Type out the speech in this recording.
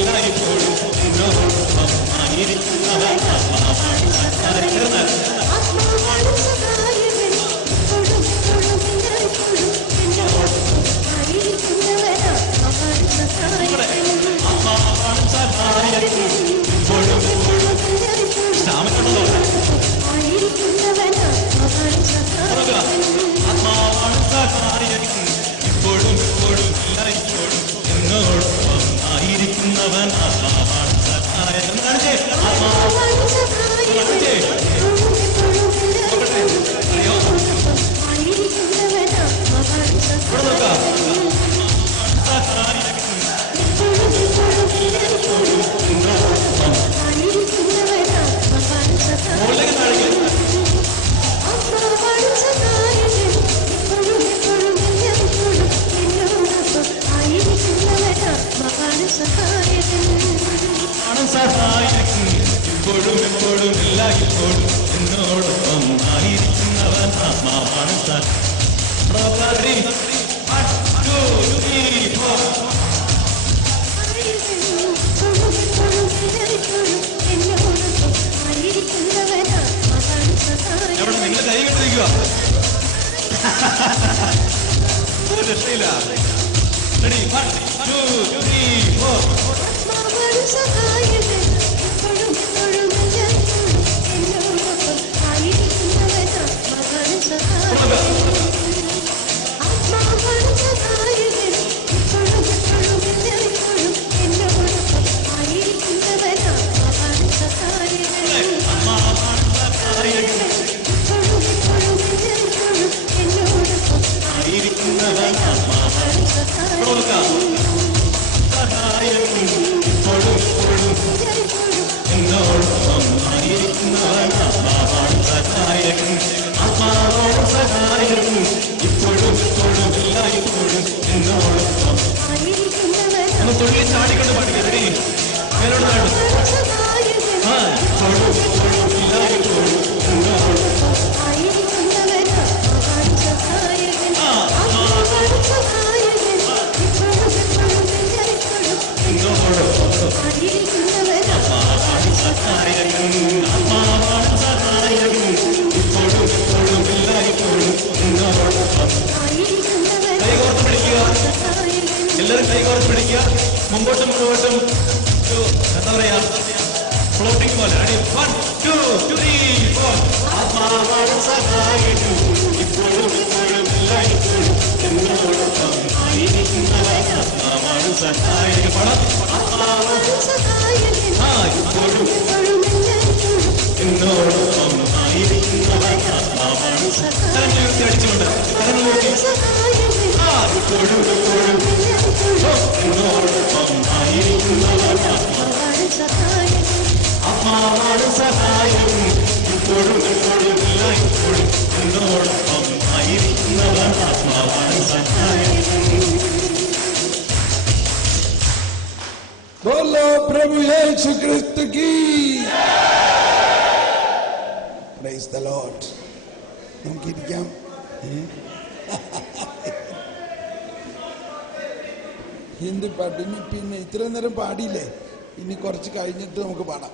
എല്ലായ്പ്പോഴും എന്നോടൊപ്പം ആയിരിക്കുന്നവൻ ആത്മാവാണ് സഹായകൻ. ആത്മാവാണ് സഹായകൻ ഇപ്പോഴും എപ്പോഴും എല്ലായ്പ്പോഴും എന്നോടൊപ്പം ആയിരിക്കുന്നവൻ ആത്മാവാണ് സഹായകൻ. ആത്മാവാണ് സഹായകൻ ഇപ്പോഴും എപ്പോഴും ആയിരിക്കുന്നവൻ ആത്മാവാണ് സഹായകൻ. ആത്മാവാണ് സഹായകൻ ഇപ്പോഴും എപ്പോഴും എല്ലായ്പ്പോഴും എന്നോടൊപ്പം ആയിരിക്കുന്നവൻ ആത്മാവാണ് സഹായകൻ. ആത്മാവാണ് സഹായകൻ ഇപ്പോഴും എപ്പോഴും എല്ലായ്പ്പോഴും ആയിരിക്കുന്നവൻ ആത്മാവാണ് സഹായകൻ. ഇപ്പോഴും എപ്പോഴും എല്ലായ്പ്പോഴും ആയിരിക്കുന്നവൻ ആത്മാവാണ് സഹായകൻ. ആത്മാവാണ് സഹായകൻ ഇപ്പോഴും എപ്പോഴും എല്ലായ്പ്പോഴും എന്നോടൊപ്പം ആയിരിക്കുന്നവൻ ആത്മാവാണ് സഹായകൻ. സഹായകൻ ഇപ്പോഴും എപ്പോഴും എല്ലായ്പ്പോഴും എന്നോടൊപ്പം ആയിരിക്കുന്നവൻ ആത്മാവാണ് സഹായകൻ. എവിടെ നിങ്ങൾ കൈ കെട്ടിരിക്കുക രക്ഷയില്ല. റെഡി 1 2 3 4. ആത്മാവാണ് സഹായകൻ ഇപ്പോഴും എപ്പോഴും എല്ലായ്പ്പോഴും എന്നോടൊപ്പം ആയിരിക്കുന്നവൻ ആത്മാവാണ് സഹായകൻ. ആത്മാവാണ് സഹായകൻ ഇപ്പോഴും എപ്പോഴും എല്ലായ്പ്പോഴും എന്നോടൊപ്പം ആയിരിക്കുന്നവൻ ആത്മാവാണ് സഹായകൻ. ആത്മാവാണ് സഹായകൻ ഇപ്പോഴും എപ്പോഴും എല്ലായ്പ്പോഴും എന്നോടൊപ്പം ആയിരിക്കുന്നവൻ ആത്മാവാണ് സഹായകൻ. സഹായകൻ ഇപ്പോഴും എപ്പോഴും എന്നോടൊപ്പം ആയിരിക്കുന്നവൻ ആത്മാവാണ് സഹായകൻ. ആത്മാവാണ് സഹായകൻ ഇപ്പോഴും എപ്പോഴും എല്ലായ്പ്പോഴും എന്നോടൊപ്പം. നമ്മൾ തൊഴിൽ ചാടിക്കൊണ്ട് പാടിക്കുക. റെഡി മേലോട്ട് ചാടും. ഇപ്പോഴും എപ്പോഴും എല്ലായ്പ്പോഴും എന്നോടൊപ്പം. ആത്മാവാണ് സഹായകൻ ആത്മാവാണ് സഹായകൻ ഇപ്പോഴും എപ്പോഴും എല്ലായ്പ്പോഴും എന്നോടൊപ്പം. കൈകോർത്ത് പിടിക്കുക. എല്ലാവരും കൈകോർത്ത് പിടിക്കുക. മുമ്പോട്ടും മുമ്പോട്ടും എന്താ പറയാ ഫ്ലോട്ടിംഗ് പോലെ. റെഡി 1 2 3 4. ആത്മാവാണ് സഹായകൻ ഇപ്പോഴും എപ്പോഴും എല്ലായ്പ്പോഴും എന്നോടൊപ്പം ആയിരിക്കുന്നവൻ ആത്മാവാണ് സഹായകൻ. ആത്മാവാണ് ഇപ്പോഴും എന്നോടൊപ്പം ആയിരിക്കുന്നവൻ ആത്മാവാണ് സഹായകൻ. ഉയർത്തി അടിച്ചുകൊണ്ട് ഇപ്പോഴും എപ്പോഴും എന്നോടൊപ്പം ആയിരിക്കുന്നവൻ ആത്മാവാണ് സഹായകൻ ഇപ്പോഴും എപ്പോഴും എല്ലായ്പ്പോഴും എന്നോടൊപ്പം ആയിരിക്കുന്നവൻ ആത്മാവാണ് സഹായകൻ. बोलो प्रभु यीशु क्रिस्त की പ്രൈസ് ദ ലോർഡ്. നമുക്കിരിക്കാം. ഹിന്ദി പാട്ട് ഇനി പിന്നെ ഇത്ര നേരം പാടിയില്ലേ, ഇനി കുറച്ച് കഴിഞ്ഞിട്ട് നമുക്ക് പാടാം.